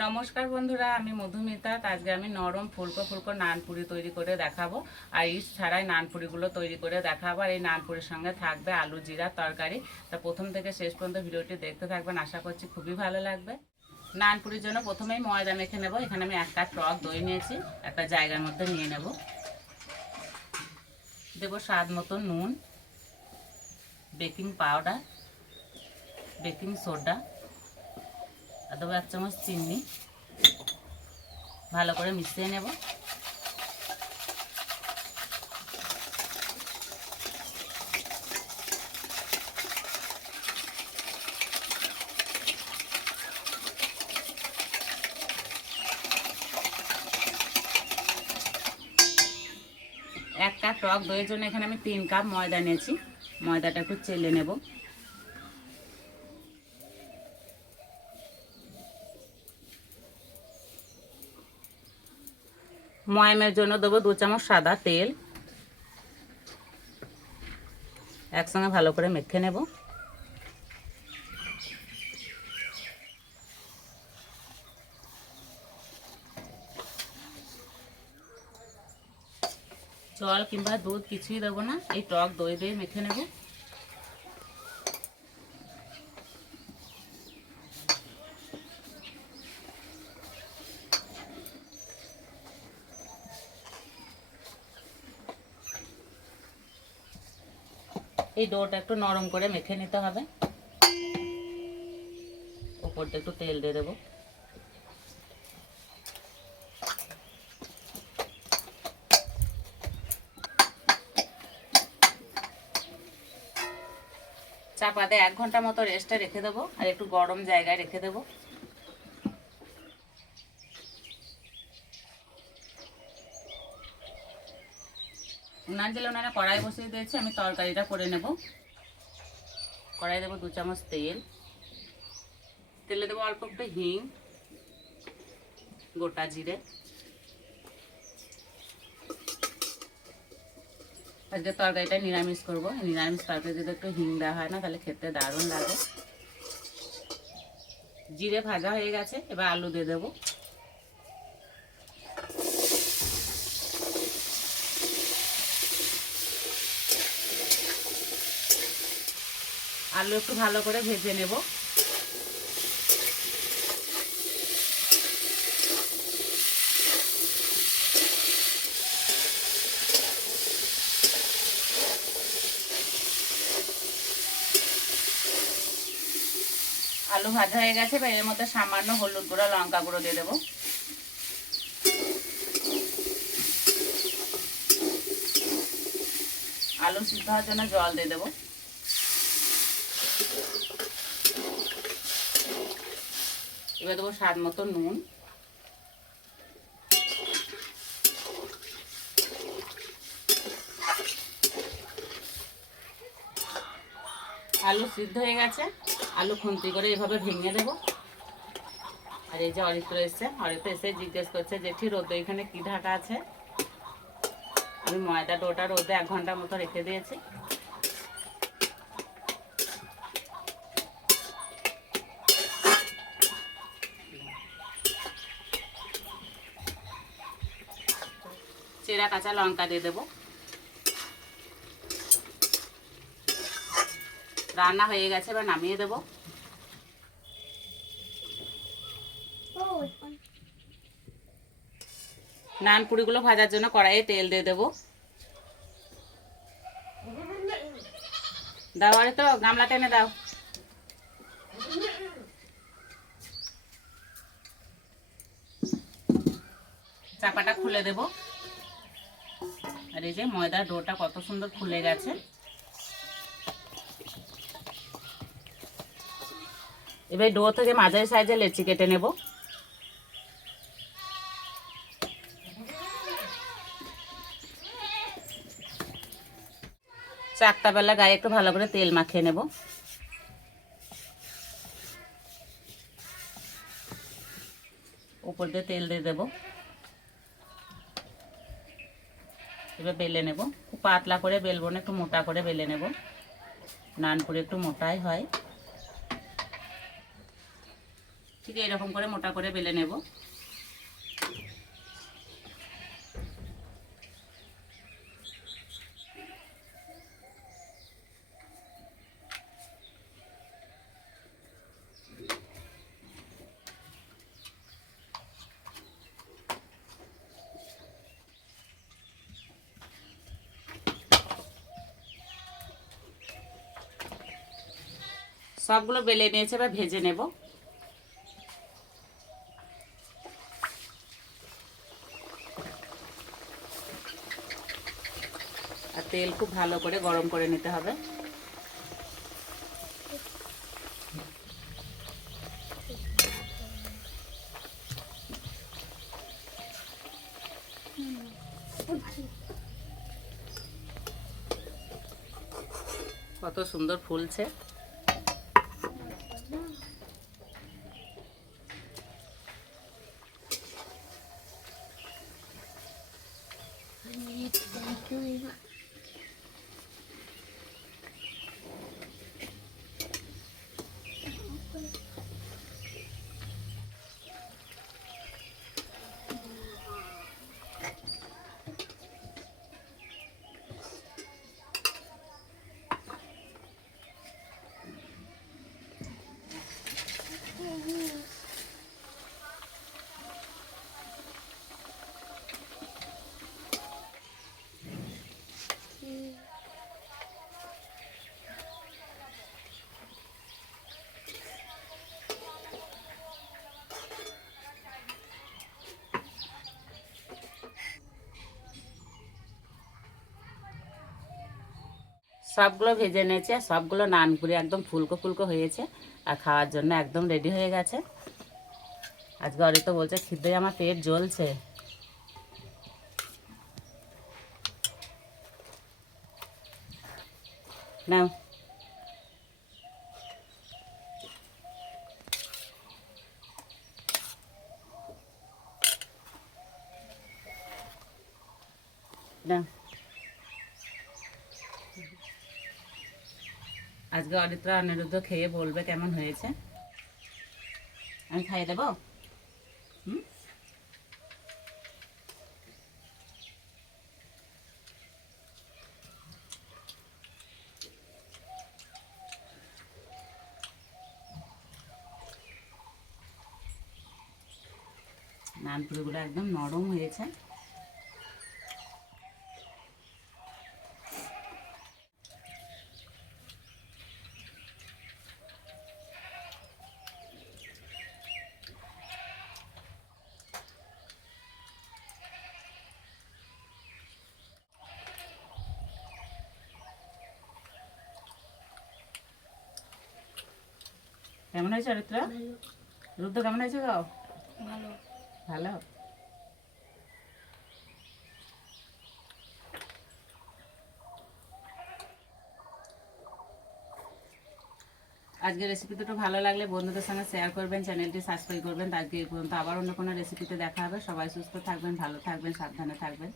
নমস্কার বন্ধুরা, আমি মধুমিতা। আজকে আমি নরম ফুলকো ফুলকো নান পুরি তৈরি করে দেখাবো। আর ইস্ট ছাড়াই নান পুরিগুলো তৈরি করে দেখাবো। আর এই নান পুরির সঙ্গে থাকবে আলু জিরার তরকারি। তা প্রথম থেকে শেষ পর্যন্ত ভিডিওটি দেখতে থাকবেন, আশা করছি খুবই ভালো লাগবে। নান পুরির জন্য প্রথমেই ময়দা মেখে নেব। এখানে আমি 1 কাপ টক দই নিয়েছি, একটা জায়গার মধ্যে নিয়ে নেব। দেবো স্বাদ মতো নুন, বেকিং পাউডার, বেকিং সোডা, আর দেবো 1 চামচ চিনি। ভালো করে মিশিয়ে নেব। এক কাপ টক দইয়ের জন্য এখানে আমি 3 কাপ ময়দা নিয়েছি। ময়দাটা একটু চেলে নেব। ময়ামের জন্য দেবো 2 চামচ সাদা তেল। একসঙ্গে ভালো করে মেখে নেব। জল কিংবা দুধ কিছুই দেবো না, এই টক দই দিয়ে মেখে নেব। এই ডোটা একটু নরম করে মেখে নিতে হবে। উপরটা একটু তেল দিয়ে দেবো। চাপা দিয়ে 1 ঘন্টা মতো রেস্টে রেখে দেবো, আর একটু গরম জায়গায় রেখে দেবো। উনান জেলে উনানে কড়াই বসিয়ে দিয়েছি, আমি তরকারিটা করে নেব। কড়াই দেবো 2 চামচ তেল। তেলে দেবো অল্প একটু হিং, গোটা জিরে। আজকে তরকারিটা নিরামিষ করবো। নিরামিষ তরকারি যদি একটু হিং দেওয়া হয় না, তাহলে খেতে দারুণ লাগে। জিরে ভাজা হয়ে গেছে, এবার আলু দিয়ে দেবো। আলু একটু ভালো করে ভেজে নেব। আলু ভাজা হয়ে গেছে, এবার এর মধ্যে সামান্য হলুদ গুঁড়ো, লঙ্কা গুঁড়ো দিয়ে দেবো। আলু সিদ্ধ হওয়ার জন্য জল দিয়ে দেবো। এবার দেবো স্বাদ মতো নুন। আলু সিদ্ধ হয়ে গেছে, আলু খুন্তি করে এভাবে ভেঙে দেবো। আর এই যে অরিত্র এসছে, অরিত্র এসে জিজ্ঞেস করছে জেঠি রোদে এখানে কি ঢাকা আছে। আমি ময়দা ডোটা রোদে 1 ঘন্টা মতো রেখে দিয়েছি। চেরা কাঁচা লঙ্কা দিয়ে দেবো। রান্না হয়ে গেছে, এবার নামিয়ে দেবো। নান পুরিগুলো ভাজার জন্য কড়াইয়ে তেল দিয়ে দেবো। দাও, আরে তো গামলা টেনে দাও। চাপাটা খুলে দেব। আর এই যে ময়দার ডোটা কত সুন্দর ফুলে গেছে। এবার ডো থেকে মাঝারি সাইজে লেচি কেটে নেব। চারটা বেলা গায়ে একটু ভালো করে তেল মাখিয়ে নেব। উপর দিয়ে তেল দিয়ে দেবো। এবার বেলে নেব। খুব পাতলা করে বেলবো না, একটু মোটা করে বেলে নেব। নান পুরি একটু মোটাই হয়। ঠিক এরকম করে মোটা করে বেলে নেব। সবগুলো বেলে নিয়েছে, এবার ভেজে নেব। আর তেল খুব ভালো করে গরম করে নিতে হবে। কত সুন্দর ফুলছে। সবগুলো ভেজে নিয়েছি, আর সবগুলো নান পুরি একদম ফুলকো ফুলকো হয়েছে, আর খাওয়ার জন্য একদম রেডি হয়ে গেছে। আজকে অরিত বলছে খিদে আমার পেট জ্বলছে। নাও। নাও। আজকে অরিত্র অনিরুদ্ধ খেয়ে বলবে কেমন হয়েছে। আমি খাইয়ে দেবো। নানপুরিগুলো একদম নরম হয়েছে। কেমন হয়েছে অরিত্র? রুদ্র কেমন হয়েছে গো? ভালো। ভালো। আজকের রেসিপি দুটো ভালো লাগলে বন্ধুদের সঙ্গে শেয়ার করবেন, চ্যানেলটি সাবস্ক্রাইব করবেন। আজকে এই পর্যন্ত, আবার অন্য কোনো রেসিপিতে দেখা হবে। সবাই সুস্থ থাকবেন, ভালো থাকবেন, সাবধানে থাকবেন।